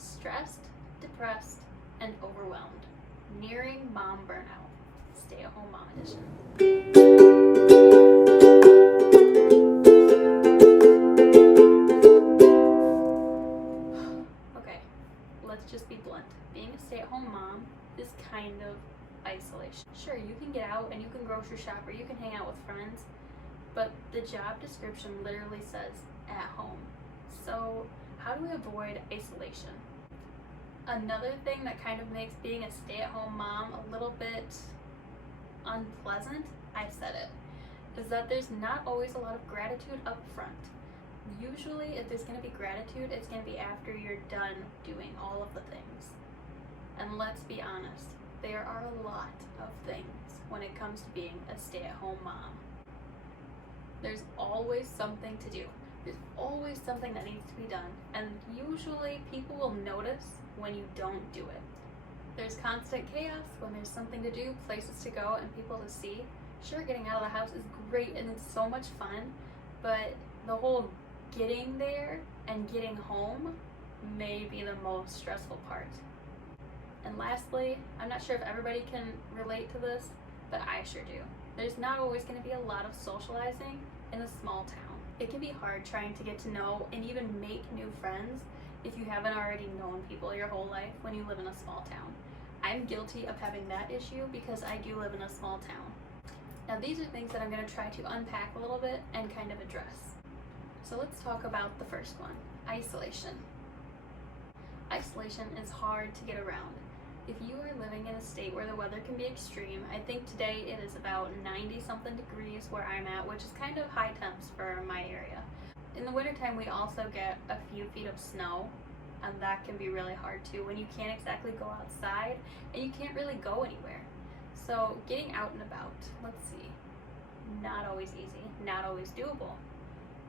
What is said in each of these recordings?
stressed, depressed, and overwhelmed. Nearing mom burnout. Stay-at-home mom edition. Okay, let's just be blunt. Being a stay-at-home mom is kind of isolation. Sure, you can get out and you can grocery shop or you can hang out with friends, but the job description literally says at home. So how do we avoid isolation? Another thing that kind of makes being a stay-at-home mom a little bit unpleasant, I said it, is that there's not always a lot of gratitude up front. Usually if there's going to be gratitude, it's going to be after you're done doing all of the things. And let's be honest, there are a lot of things when it comes to being a stay-at-home mom. There's always something to do. There's always something that needs to be done, and usually people will notice when you don't do it. There's constant chaos when there's something to do, places to go, and people to see. Sure, getting out of the house is great and it's so much fun, but the whole getting there and getting home may be the most stressful part. And lastly, I'm not sure if everybody can relate to this, but I sure do. There's not always going to be a lot of socializing in a small town. It can be hard trying to get to know and even make new friends if you haven't already known people your whole life when you live in a small town. I'm guilty of having that issue because I do live in a small town. Now these are things that I'm going to try to unpack a little bit and kind of address. So let's talk about the first one, isolation. Isolation is hard to get around. If you are living in a state where the weather can be extreme, I think today it is about 90 something degrees where I'm at, which is kind of high temps for my area. In the wintertime we also get a few feet of snow, and that can be really hard too when you can't exactly go outside and you can't really go anywhere. So getting out and about, let's see, not always easy, not always doable,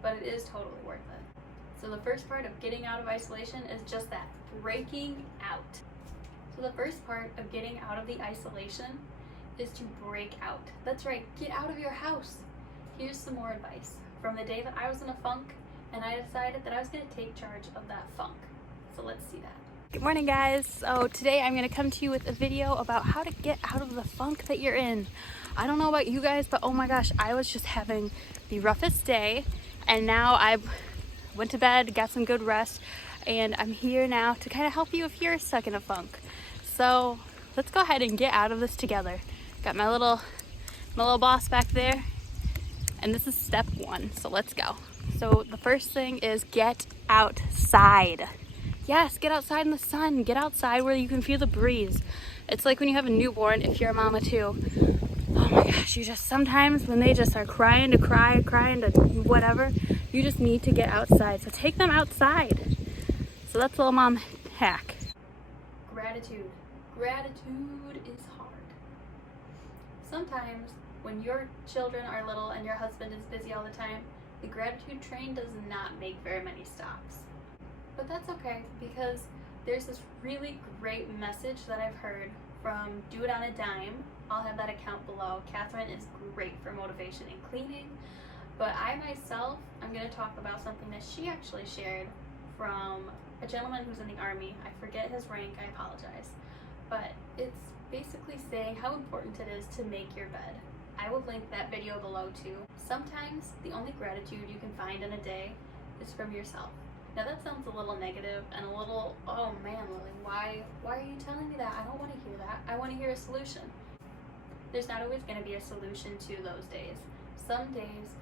but it is totally worth it. So the first part of getting out of isolation is just that, breaking out. So the first part of getting out of the isolation is to break out. That's right, get out of your house. Here's some more advice from the day that I was in a funk and I decided that I was going to take charge of that funk. So let's see that. Good morning, guys. So today I'm going to come to you with a video about how to get out of the funk that you're in. I don't know about you guys, but oh my gosh, I was just having the roughest day, and now I went to bed, got some good rest, and I'm here now to kind of help you if you're stuck in a funk. So let's go ahead and get out of this together. Got my little boss back there, and this is step one, so let's go. So the first thing is get outside. Yes, get outside in the sun. Get outside where you can feel the breeze. It's like when you have a newborn, if you're a mama too. Oh my gosh, you just sometimes when they just are crying to whatever, you just need to get outside. So take them outside. So that's a little mom hack. Gratitude. Gratitude is hard. Sometimes when your children are little and your husband is busy all the time, the gratitude train does not make very many stops. But that's okay, because there's this really great message that I've heard from Do It on a Dime. I'll have that account below. Catherine is great for motivation and cleaning, but I myself, I'm going to talk about something that she actually shared from a gentleman who's in the Army. I forget his rank, I apologize. But it's basically saying how important it is to make your bed. I will link that video below too. Sometimes the only gratitude you can find in a day is from yourself. Now that sounds a little negative and a little, oh man, Lily, why are you telling me that? I don't want to hear that. I want to hear a solution. There's not always going to be a solution to those days. Some days,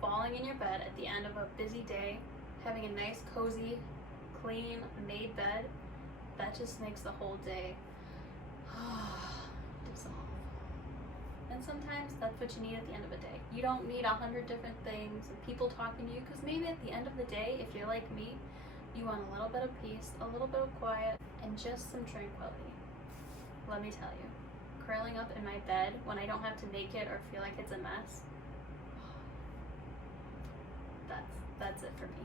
falling in your bed at the end of a busy day, having a nice, cozy, clean, made bed, that just makes the whole day dissolve. And sometimes that's what you need at the end of a day. You don't need 100 different things and people talking to you, because maybe at the end of the day, if you're like me, you want a little bit of peace, a little bit of quiet, and just some tranquility. Let me tell you, curling up in my bed when I don't have to make it or feel like it's a mess, that's it for me.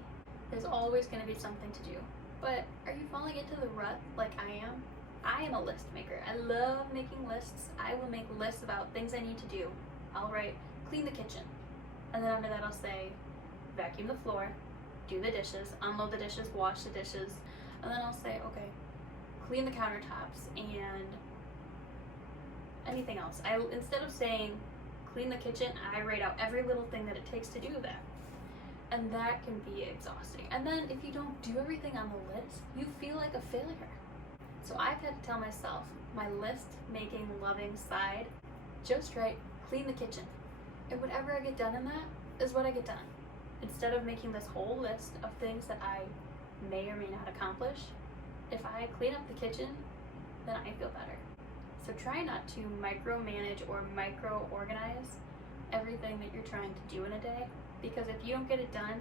There's always going to be something to do. But are you falling into the rut like I am? I am a list maker. I love making lists. I will make lists about things I need to do. I'll write, clean the kitchen. And then under that I'll say, vacuum the floor, do the dishes, unload the dishes, wash the dishes. And then I'll say, okay, clean the countertops and anything else. Instead of saying clean the kitchen, I write out every little thing that it takes to do that. And that can be exhausting. And then if you don't do everything on the list, you feel like a failure. So I've had to tell myself, my list making loving side, just write clean the kitchen. And whatever I get done in that is what I get done. Instead of making this whole list of things that I may or may not accomplish, if I clean up the kitchen, then I feel better. So try not to micromanage or micro-organize everything that you're trying to do in a day, because if you don't get it done,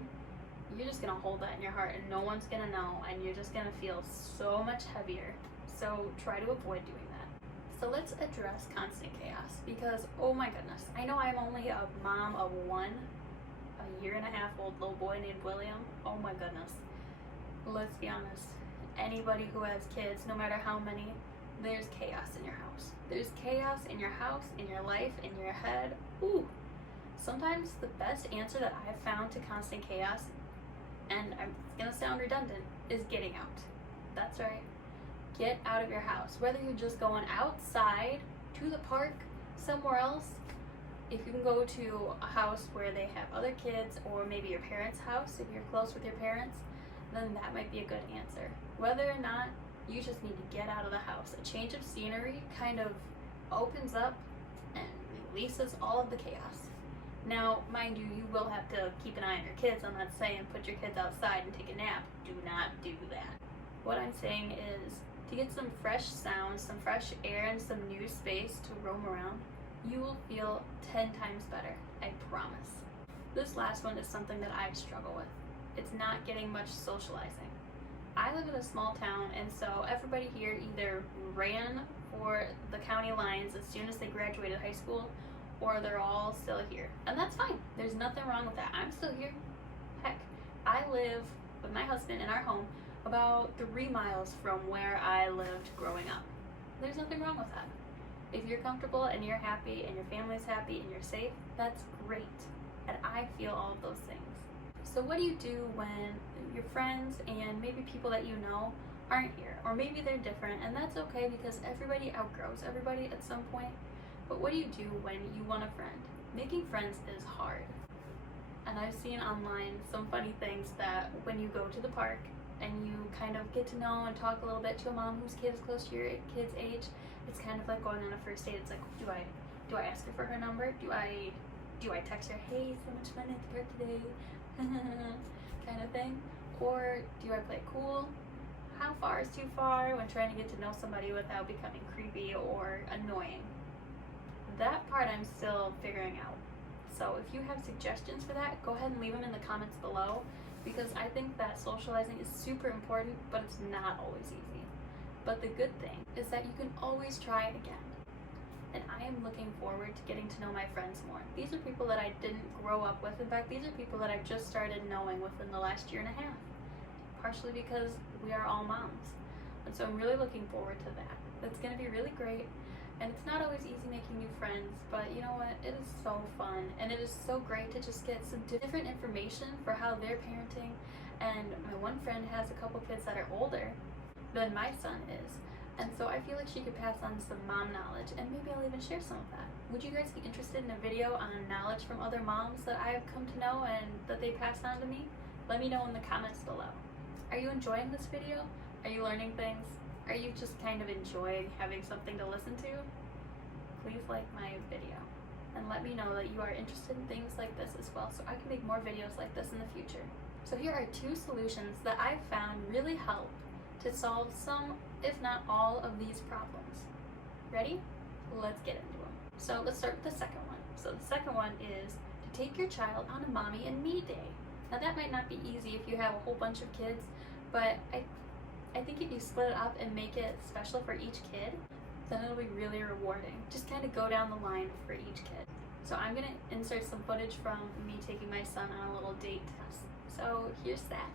you're just gonna hold that in your heart and no one's gonna know, and you're just gonna feel so much heavier. So try to avoid doing that. So let's address constant chaos, because oh my goodness, I know I'm only a mom of one, a 1.5-year-old little boy named William. Oh my goodness. Let's be honest. Anybody who has kids, no matter how many, there's chaos in your house. There's chaos in your house, in your life, in your head. Ooh. Sometimes the best answer that I've found to constant chaos, and I'm gonna sound redundant, is getting out. That's right. Get out of your house. Whether you're just going outside, to the park, somewhere else. If you can go to a house where they have other kids, or maybe your parents' house, if you're close with your parents, then that might be a good answer. Whether or not, you just need to get out of the house. A change of scenery kind of opens up and releases all of the chaos. Now, mind you, you will have to keep an eye on your kids. I'm not saying put your kids outside and take a nap. Do not do that. What I'm saying is to get some fresh sounds, some fresh air, and some new space to roam around, you will feel 10 times better. I promise. This last one is something that I struggle with. It's not getting much socializing. I live in a small town, and so everybody here either ran for the county lines as soon as they graduated high school, or they're all still here. And that's fine. There's nothing wrong with that. I'm still here. Heck, I live with my husband in our home about 3 miles from where I lived growing up. There's nothing wrong with that. If you're comfortable and you're happy and your family's happy and you're safe, that's great. And I feel all of those things. So what do you do when your friends and maybe people that you know aren't here? Or maybe they're different, and that's okay because everybody outgrows everybody at some point. But what do you do when you want a friend? Making friends is hard. And I've seen online some funny things that when you go to the park and you kind of get to know and talk a little bit to a mom whose kid is close to your kid's age, it's kind of like going on a first date. It's like, do I ask her for her number? Do I text her, hey, so much fun at the park today? kind of thing? Or do I play cool? How far is too far when trying to get to know somebody without becoming creepy or annoying? That part I'm still figuring out. So if you have suggestions for that, go ahead and leave them in the comments below, because I think that socializing is super important, but it's not always easy. But the good thing is that you can always try it again. And I am looking forward to getting to know my friends more. These are people that I didn't grow up with. In fact, these are people that I've just started knowing within the last 1.5 years. Partially because we are all moms. And so I'm really looking forward to that. That's going to be really great. And it's not always easy making new friends, but you know what? It is so fun. And it is so great to just get some different information for how they're parenting. And my one friend has a couple kids that are older than my son is. And so I feel like she could pass on some mom knowledge, and maybe I'll even share some of that. Would you guys be interested in a video on knowledge from other moms that I have come to know and that they passed on to me? Let me know in the comments below. Are you enjoying this video? Are you learning things? Are you just kind of enjoying having something to listen to? Please like my video and let me know that you are interested in things like this as well, so I can make more videos like this in the future. So here are 2 solutions that I've found really help to solve some, if not all, of these problems. Ready? Let's get into them. So let's start with the second one. So the second one is to take your child on a mommy and me day. Now that might not be easy if you have a whole bunch of kids, but I think if you split it up and make it special for each kid, then it'll be really rewarding. Just kind of go down the line for each kid. So I'm gonna insert some footage from me taking my son on a little date test. So here's that.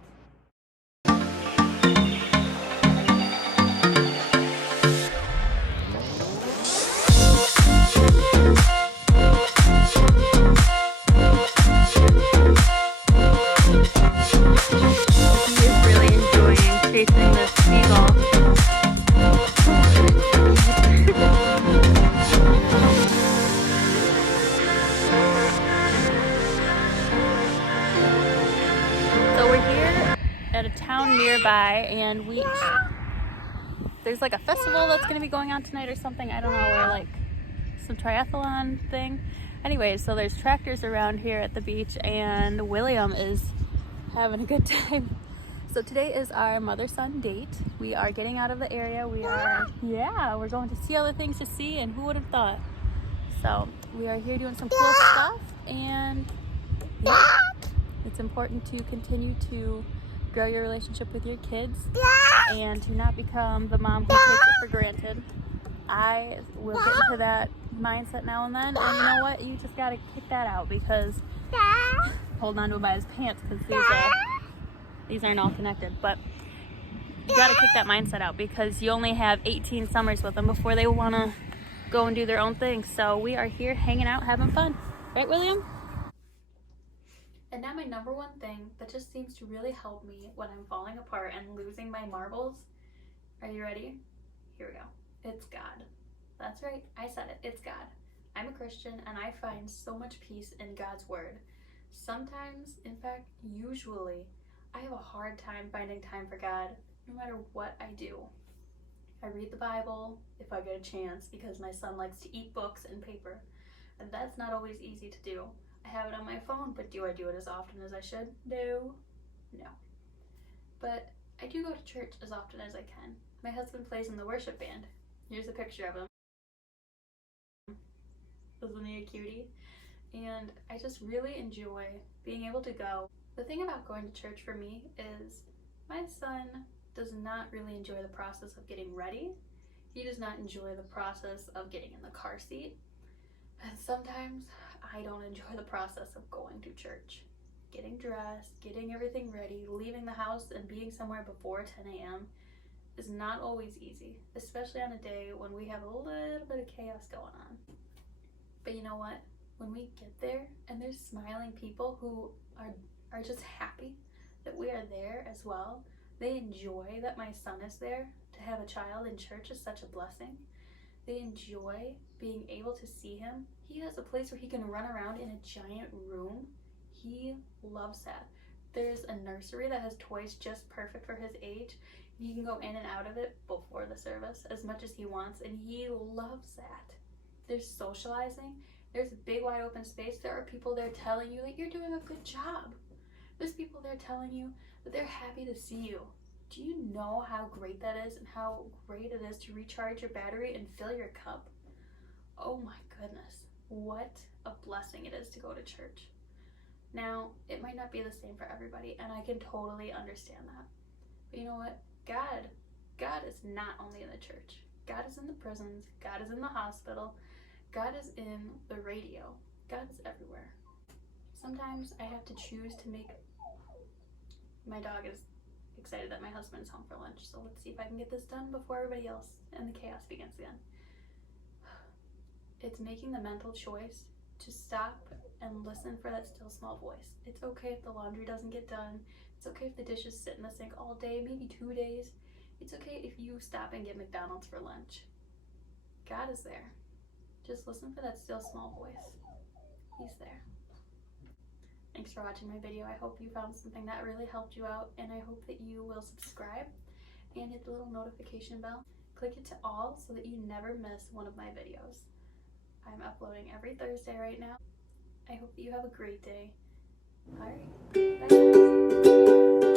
He is really enjoying chasing this So we're here at a town nearby, and there's like a festival that's going to be going on tonight or something. I don't know, or like some triathlon thing. Anyways, so there's tractors around here at the beach, and William is having a good time. So today is our mother-son date. We are getting out of the area. We're going to see other things to see, and who would have thought? So we are here doing some cool stuff, and yeah, it's important to continue to grow your relationship with your kids and to not become the mom who takes it for granted. I will get into that mindset now and then, and you know what? You just gotta kick that out, because hold on to him by his pants, because these aren't all connected, but you gotta kick that mindset out, because you only have 18 summers with them before they want to go and do their own thing. So we are here hanging out, having fun, right, William? And now my number one thing that just seems to really help me when I'm falling apart and losing my marbles. Are you ready? Here we go. It's God. That's right, I said it. It's God. I'm a Christian, and I find so much peace in God's word. Sometimes, in fact, usually, I have a hard time finding time for God no matter what I do. I read the Bible if I get a chance, because my son likes to eat books and paper, and that's not always easy to do. I have it on my phone, but do I do it as often as I should? No. But I do go to church as often as I can. My husband plays in the worship band. Here's a picture of him. Isn't he a cutie? And I just really enjoy being able to go. The thing about going to church for me is my son does not really enjoy the process of getting ready. He does not enjoy the process of getting in the car seat. And sometimes I don't enjoy the process of going to church. Getting dressed, getting everything ready, leaving the house and being somewhere before 10 a.m. is not always easy, especially on a day when we have a little bit of chaos going on. But you know what? When we get there and there's smiling people who are just happy that we are there as well, they enjoy that my son is there. To have a child in church is such a blessing. They enjoy being able to see him. He has a place where he can run around in a giant room. He loves that. There's a nursery that has toys just perfect for his age. He can go in and out of it before the service as much as he wants, and he loves that. There's socializing. There's a big wide open space. There are people there telling you that you're doing a good job. There's people there telling you that they're happy to see you. Do you know how great that is, and how great it is to recharge your battery and fill your cup? Oh my goodness, what a blessing it is to go to church. Now, it might not be the same for everybody, and I can totally understand that. But you know what? God is not only in the church. God is in the prisons. God is in the hospital. God is in the radio. God is everywhere. Sometimes I have to choose to make... My dog is excited that my husband's home for lunch, so let's see if I can get this done before everybody else and the chaos begins again. It's making the mental choice to stop and listen for that still small voice. It's okay if the laundry doesn't get done. It's okay if the dishes sit in the sink all day, maybe 2 days. It's okay if you stop and get McDonald's for lunch. God is there. Just listen for that still small voice. He's there. Thanks for watching my video. I hope you found something that really helped you out, and I hope that you will subscribe and hit the little notification bell. Click it to all so that you never miss one of my videos. I'm uploading every Thursday right now. I hope that you have a great day. Alright, bye guys.